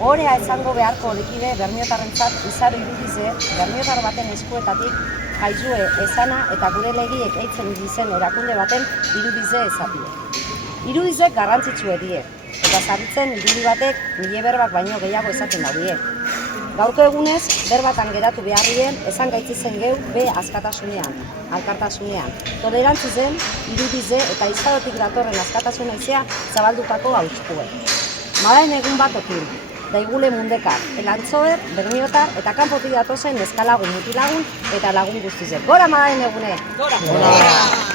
Horea esango beharko likide Bermiotarrentzat izaro irudize, bermiotar baten eskuetatik jaizue esana eta gure legiek eitzen dizen erakunde baten irudize ezatie. Irudizek garrantzitsue die, eta zaritzen irudi batek mile berbak baino gehiago esaten daudie. Gaurko egunez, berbatan geratu beharrien, esan gaitzizen geu be askatasunean, alkartasunean, tolerantzizen, irudize eta izadotik datorren askatasun aizea zabaldutako hauskue. Madaen egun batokin, daigule mundekar, elantzoer, bermiotar eta kanpotik datozen eskalagun, mutilagun eta lagun guztizek. Gora madaen egune! Gora!